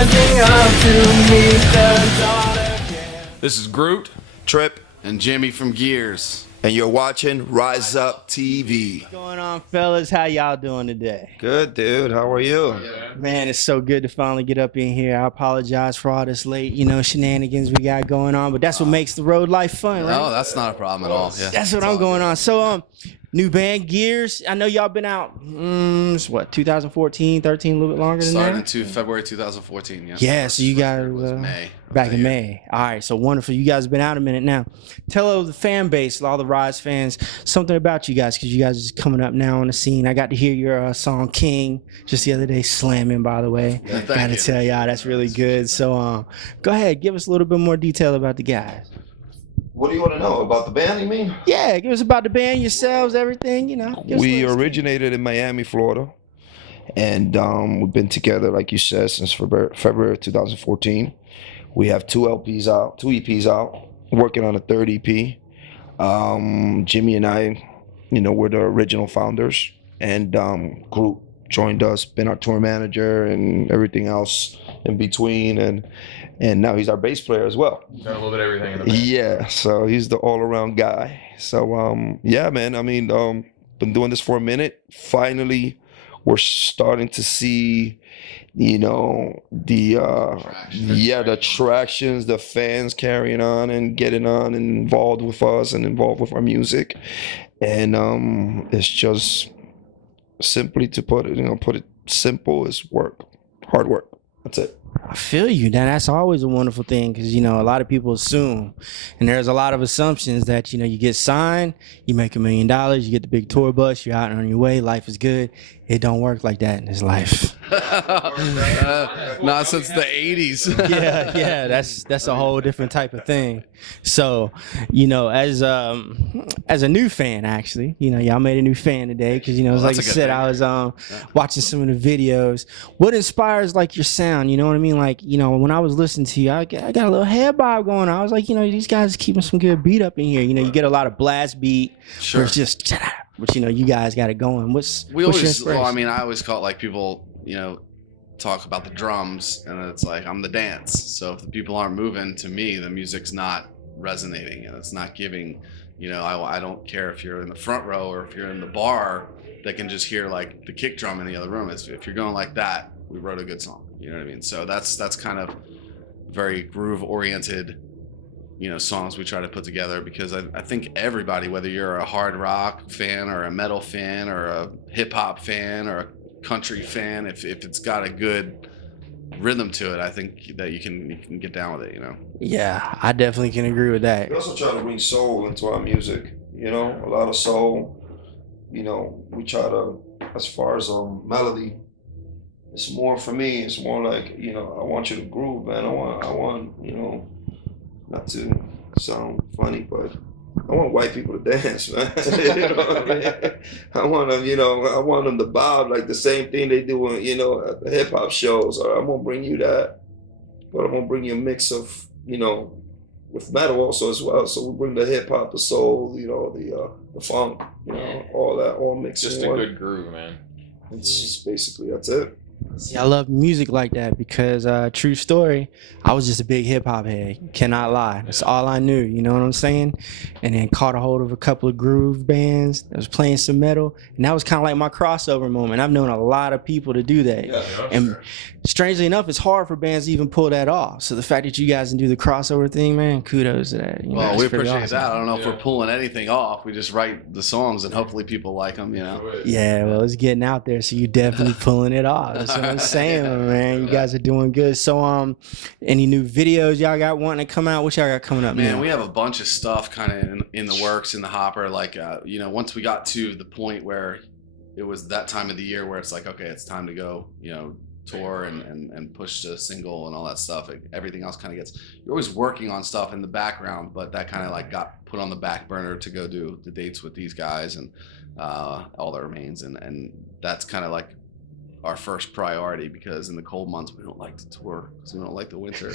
rising up to meet the dawn again. This is Groot Trip, and Jimmy from Gears. and you're watching Ryze-Up TV. What's going on, fellas? How y'all doing today? Good, dude. How are you? Man, it's so good to finally get up in here. I apologize for all this late, shenanigans we got going on, but that's what makes the road life fun, right? No, that's not a problem at all. Yeah. That's what I'm going on. So, new band, Gears. I know y'all been out, 2014, 13, a little bit longer than Started that? into February 2014. Yeah. Yeah, so you guys was May. back in May. All right, so wonderful. You guys have been out a minute now. Tell the fan base, all the Ryze fans, something about you guys, because you guys are just coming up now on the scene. I got to hear your song King just the other day, slamming, by the way. Yeah, got to tell y'all, that's really good. So go ahead, give us a little bit more detail about the guys. What do you want to know about the band, you mean? Yeah, give us about the band, yourselves, everything, Give us a We little originated in Miami, Florida. And we've been together, like you said, since February 2014. We have two EPs out, working on a third EP. Jimmy and I, we're the original founders. And Groot joined us, been our tour manager and everything else in between. And now he's our bass player as well. Got a little bit of everything in the band. Yeah, so he's the all-around guy. So yeah, man. I mean, been doing this for a minute. Finally, we're starting to see, the attractions, the fans carrying on and getting on and involved with us and involved with our music, and it's just simply to put it simple, is work, hard work. That's it. I feel you. Now that's always a wonderful thing because a lot of people assume, and there's a lot of assumptions that you get signed, you make $1 million, you get the big tour bus, you're out on your way, life is good. It don't work like that in this life. Not since the 80s. yeah, that's a whole different type of thing. So, as a new fan, actually, y'all made a new fan today because like I said, I was watching some of the videos. What inspires your sound? You know what I mean? When I was listening to you, I got a little head bob going on. I was like, these guys are keeping some good beat up in here. You get a lot of blast beat. Sure. Where it's just, but you guys got it going. What's your inspiration? I always call it people, talk about the drums, and it's like I'm the dance. So if the people aren't moving, to me, the music's not resonating, and it's not giving. I don't care if you're in the front row or if you're in the bar that can just hear the kick drum in the other room. If you're going like that, we wrote a good song. You know what I mean? So that's kind of very groove oriented. Songs we try to put together because I think everybody, whether you're a hard rock fan or a metal fan or a hip hop fan or a country fan, if it's got a good rhythm to it, I think that you can get down with it. Yeah, I definitely can agree with that. We also try to bring soul into our music. A lot of soul. We try to, as far as melody, it's more for me. It's more like I want you to groove, man. I want not to sound funny, but I want white people to dance, man. I want them, I want them to bob like the same thing they do at the hip hop shows. I'm gonna bring you that, but I'm gonna bring you a mix of, with metal also as well. So we bring the hip hop, the soul, the funk, all that, all mixed in. Just a good groove, man. It's just basically that's it. See, I love music like that because, true story, I was just a big hip hop head. Cannot lie. That's all I knew. You know what I'm saying? And then caught a hold of a couple of groove bands that was playing some metal. And that was kind of like my crossover moment. I've known a lot of people to do that. Yeah, and strangely enough, it's hard for bands to even pull that off. So the fact that you guys can do the crossover thing, man, kudos to that. Well, we appreciate that. I don't know if we're pulling anything off. We just write the songs and hopefully people like them, Yeah, well, it's getting out there, so you're definitely pulling it off. That's what I'm saying, man. You guys are doing good. So, any new videos y'all got wanting to come out? What y'all got coming up, man? now? We have a bunch of stuff kind of in the works, in the hopper. Once we got to the point where it was that time of the year where it's like, okay, it's time to go, tour and push the single and all that stuff. Everything else kind of you're always working on stuff in the background, but that kind of got put on the back burner to go do the dates with these guys and all that remains. And that's kind of our first priority because in the cold months we don't like to tour because we don't like the winter.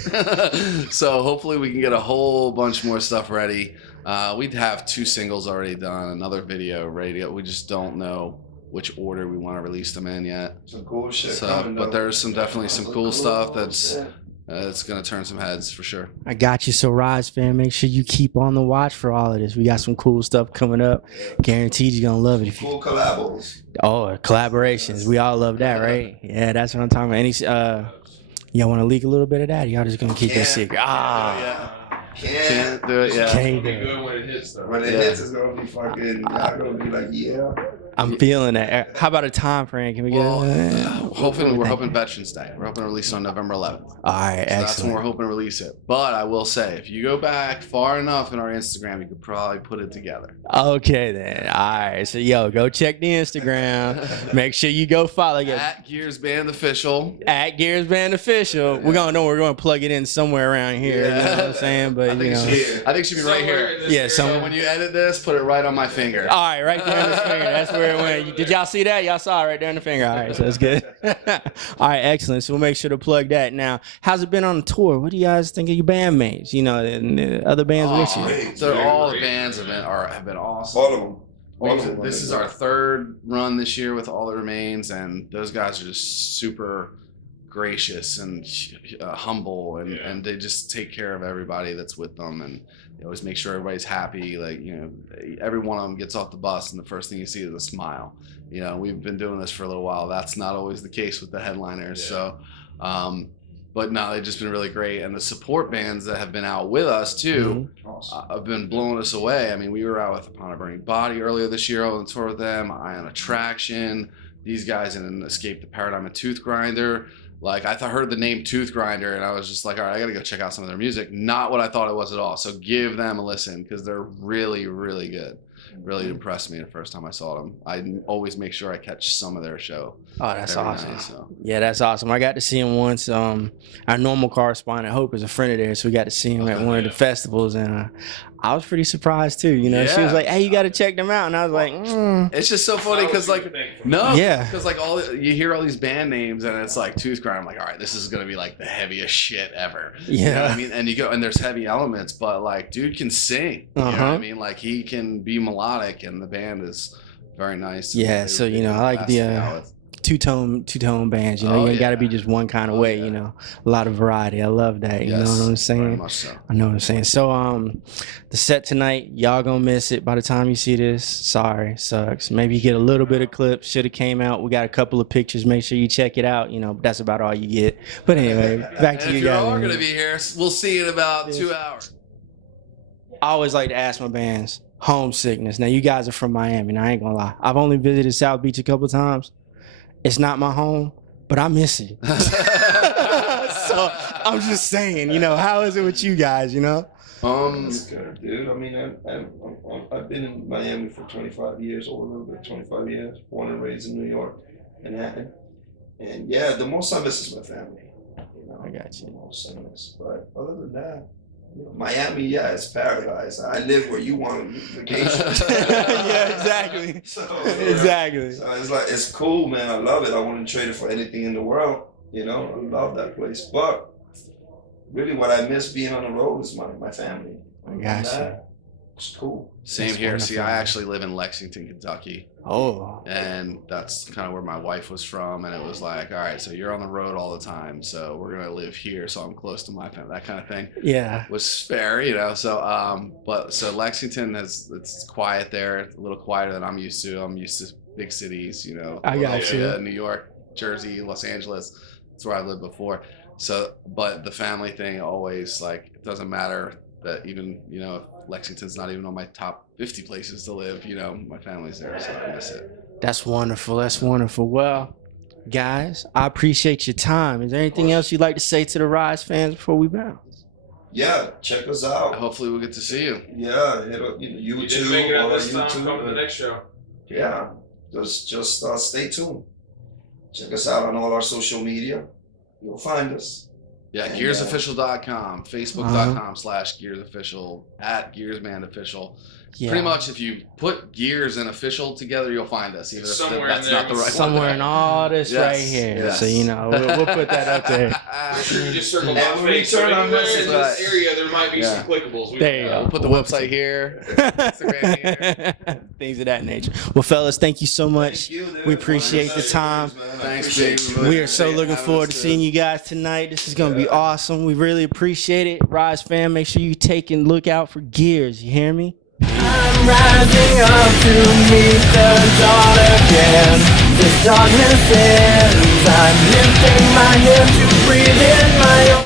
So hopefully we can get a whole bunch more stuff ready. We'd have 2 singles already done, another video ready to go. We just don't know which order we want to release them in yet. Some cool shit So, coming, but though. there's definitely some cool stuff that's Yeah. it's gonna turn some heads for sure. I got you. So, Ryze fan, make sure you keep on the watch for all of this. We got some cool stuff coming up. Guaranteed you're gonna love it. If you, Cool collabos. oh, collaborations. We all love that, right? Yeah, that's what I'm talking about. Any y'all want to leak a little bit of that? Y'all just gonna keep it Can't. secret? Can't do it. Yeah. Can't It'll be do it. good when it hits, though. When it Yeah. hits, it's gonna be fucking. Y'all gonna be like, yeah. I'm feeling that. How about a time frame? Can we get? We're hoping Veterans Day. We're hoping to release it on November 11th. All right, So that's when excellent. we're hoping to release it. But I will say, if you go back far enough in our Instagram, you could probably put it together. Okay then. All right. So go check the Instagram. Make sure you go follow it At Gears Band Official. at Gears Band Official. We're gonna plug it in somewhere around here. You know what I'm saying? But I think it should be right here. Yeah, So somewhere. when you edit this, put it right on my finger. All right, right there in the finger. That's where it went. Did y'all see that? Y'all saw it right there in the finger. All right, so that's good. All right, excellent. So we'll make sure to plug that. Now, how's it been on the tour? What do you guys think of your bandmates? You know, and the other bands with you? So all the bands have been awesome. All of them. All of them. This is our third run this year with All That Remains, and those guys are just super gracious and humble, and they just take care of everybody that's with them, and they always make sure everybody's happy. Like, you know, every one of them gets off the bus, and the first thing you see is a smile. You know, we've been doing this for a little while. That's not always the case with the headliners. So, but no, they've just been really great, and the support bands that have been out with us too. Have been blowing us away. I mean, we were out with Upon a Burning Body earlier this year on tour with them, Ion Attraction, these guys in Escape the Paradigm, and Tooth Grinder. Like, I heard the name Tooth Grinder, and I was just like, all right, I gotta go check out some of their music. Not what I thought it was at all. So give them a listen, because they're really, really good. Really impressed me the first time I saw them. I always make sure I catch some of their show. Oh, that's every awesome. night, so. Yeah, that's awesome. I got to see him once. Our normal correspondent, Hope, is a friend of theirs, so we got to see him at one of the festivals, and I was pretty surprised too. You know, she was Yeah. like, "Hey, you got to check them out," and I was like, It's just so funny because, like, no, Yeah. because like you hear all these band names and it's like Tooth Grind. I'm like, all right, this is gonna be like the heaviest shit ever. You know what I mean? And you go and there's heavy elements, but like, dude can sing. You know what I mean? Like, he can be melodic, and the band is very nice. Yeah, so, you know, I like the two-tone bands. You know, you ain't got to be just one kind of way. You know, a lot of variety. I love that. You know what I'm Very saying? much so. I know what I'm saying. So, the set tonight, y'all gonna miss it by the time you see this. Sorry, sucks. Maybe you get a little bit of clips. Should have came out. We got a couple of pictures. Make sure you check it out. You know, but that's about all you get. But anyway, back to And you if you guys. are gonna be here, we'll see you in about 2 hours. I always like to ask my bands homesickness. Now, you guys are from Miami, and I ain't gonna lie. I've only visited South Beach a couple times. It's not my home, but I miss it. So I'm just saying, you know, how is it with you guys? You know? That's good, dude. I mean, I've been in Miami for 25 years, over a little bit, 25 years. Born and raised in New York, Manhattan. And yeah, the most I miss is my family. You know, I got you. The most I miss. But other than that, you know, Miami, yeah, it's paradise. I live where you want to vacation. Yeah, exactly. Exactly. So it's like, it's cool, man. I love it. I wouldn't trade it for anything in the world. You know, I love that place. But really, what I miss being on the road is my family. I got you. It's cool. Same That's here. See, wonderful. I actually live in Lexington, Kentucky. Oh. And that's kind of where my wife was from. And it was like, all right, so you're on the road all the time. So we're going to live here. So I'm close to my family, that kind of thing. Yeah. Was fair, you know. So, so Lexington it's quiet there, a little quieter than I'm used to. I'm used to big cities, you know. I got Philadelphia, New York, Jersey, Los Angeles. That's where I lived before. So, but the family thing always, like, it doesn't matter that even, you know, if Lexington's not even on my top 50 places to live, you know, my family's there, so I miss it. That's wonderful. That's wonderful. Well, guys, I appreciate your time. Is there anything else you'd like to say to the Ryze fans before we bounce? Yeah, check us out. Hopefully we'll get to see you. Yeah, You YouTube, didn't make it all out our this time. Come to the YouTube. next show. Yeah, just stay tuned. Check us out on all our social media. You'll find us. Yeah, And, gearsofficial.com, facebook.com/gearsofficial, @gearsbandofficial. Yeah. Pretty much, if you put Gears and Official together, you'll find us. Even if Somewhere that's in there. not the right Somewhere one. in all this Yes, right here. yes. So, you know, we'll put that up there. You just circle And that when we face. So turn on anywhere in messages- this area, there might be Yeah. some clickables. We There you go. We'll put the website here, Instagram here. Things of that nature. Well, fellas, thank you so much. Thank you, dude. We appreciate the time. Thanks, Appreciate Dave. you. We are so looking forward to seeing you guys tonight. This is going to be awesome. We really appreciate it. Rise fam, make sure you take and look out for Gears. You hear me? I'm rising up to meet the dawn again. This darkness ends. I'm lifting my head to breathe in my own.